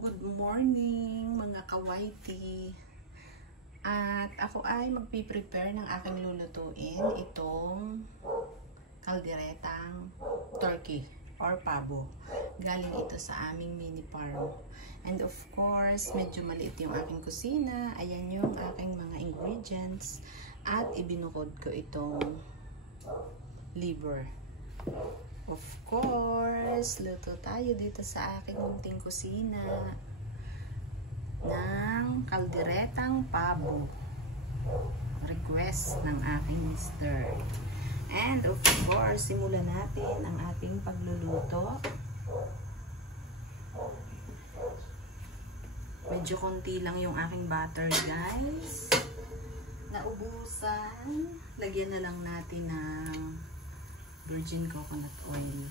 Good morning mga kawaiti. At ako ay magpiprepare ng aking lulutuin itong kalderetang turkey or pabo. Galing ito sa aming mini farm. And of course, medyo maliit yung aking kusina. Ayan yung aking mga ingredients. At ibinukod ko itong liver. Of course, luto tayo dito sa aking munting kusina ng kalderetang pabo. Request ng aking mister. And of course, simulan natin ang ating pagluluto. Medyo konti lang yung aking butter, guys. Naubusan. Lagyan na lang natin ng virgin coconut oil.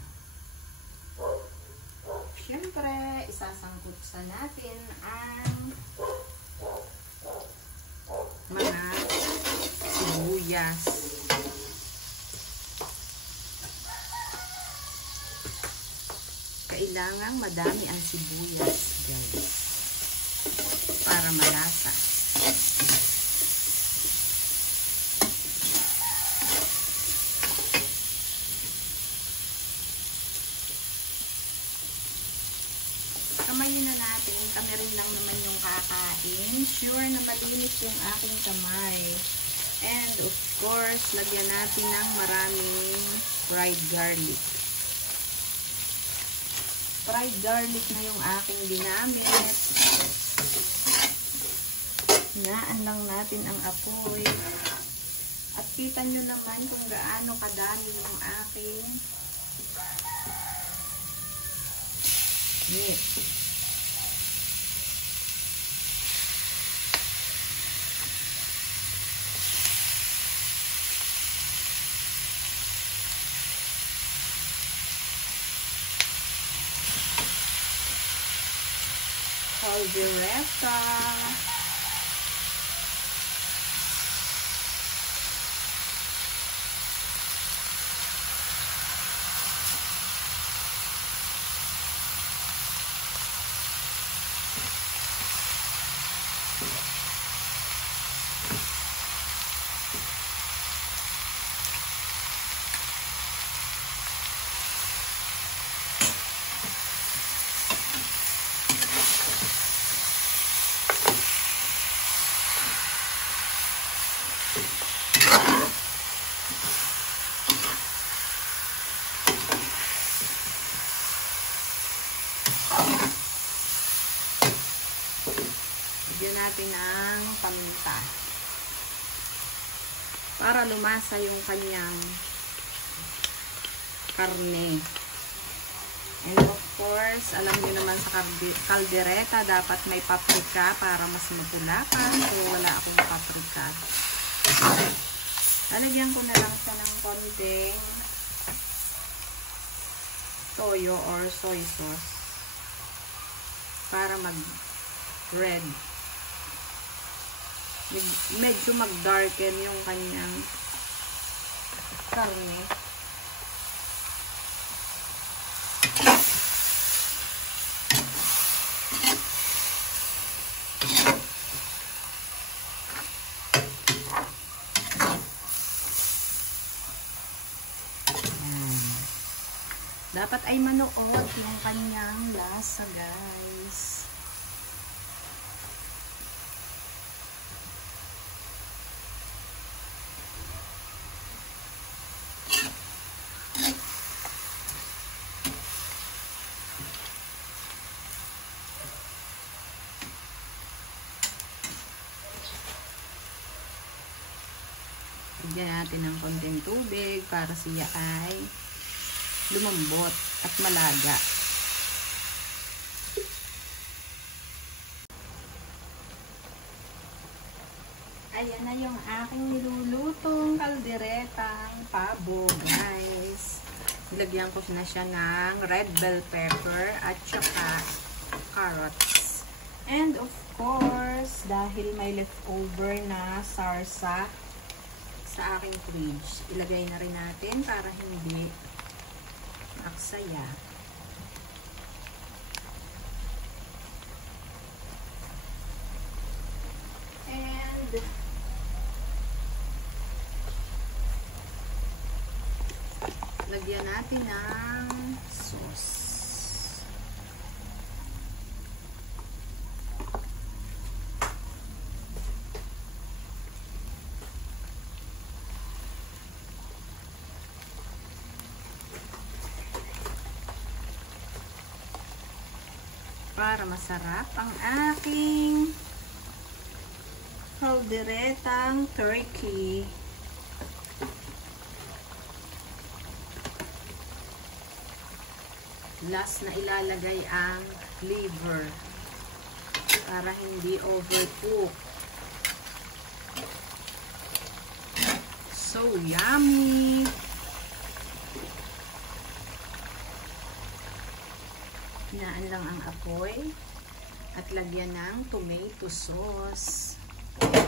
Siyempre, isasangkot sa natin ang mga sibuyas. Kailangang madami ang sibuyas, guys, para malasa. Kamayin na natin. Kami rin lang naman yung kakain. Sure na malinis yung aking kamay. And of course, lagyan natin ng maraming fried garlic. Fried garlic na yung aking ginamit. Hinaan lang natin ang apoy. At kita nyo naman kung gaano kadami yung aking meat. Caldereta. Lagyan natin ang paminta para lumasa yung kanyang karne. And of course, alam niyo naman sa kaldereta dapat may paprika para mas mapula pa. So wala akong paprika. Lalagyan ko na lang siya ng konting toyo or soy sauce para mag-red. Medyo mag-darken yung kanyang karne. Dapat ay manood yung kanyang lasa, guys. Bigyan natin ng konting tubig para siya ay lumambot at malaga. Ayan na yung aking nilulutong kalderetang pabo, guys. Nilagyan ko na siya ng red bell pepper at saka carrots. And of course, dahil may leftover na sarsa sa aking fridge, ilagay na rin natin para hindi aksaya. natin ng sauce. Para masarap ang aking calderetang turkey. Last na ilalagay ang liver para hindi overcook. So yummy! Hinaan lang ang apoy at lagyan ng tomato sauce.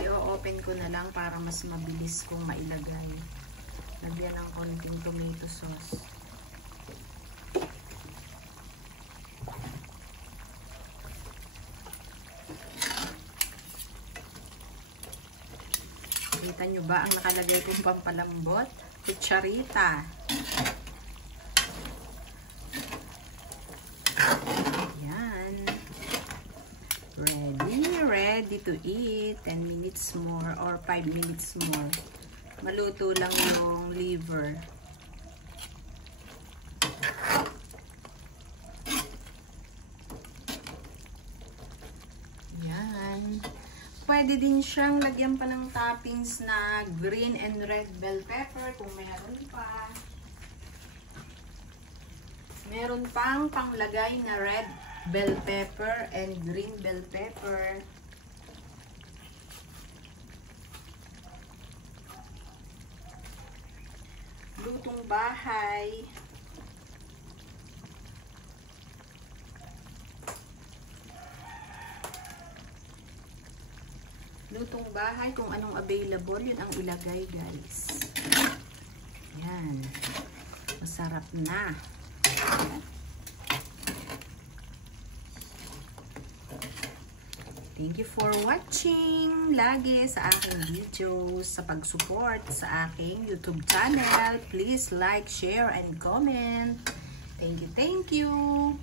I-open ko na lang para mas mabilis kong mailagay. Lagyan ng konting tomato sauce. Kita nyo ba ang nakalagay kong pampalambot? Kutsarita. Yan. Ready to eat. 10 minutes more or 5 minutes more. Maluto lang yung liver. Yan. Pwede din siyang lagyan pa ng toppings na green and red bell pepper kung meron pa. Meron pang panglagay na red bell pepper and green bell pepper. Lutong bahay. Lutong bahay, kung anong available, yun ang ilagay, guys. Yan. Masarap na. Thank you for watching lagi sa aking videos, sa pag-support sa aking YouTube channel. Please like, share, and comment. Thank you, thank you.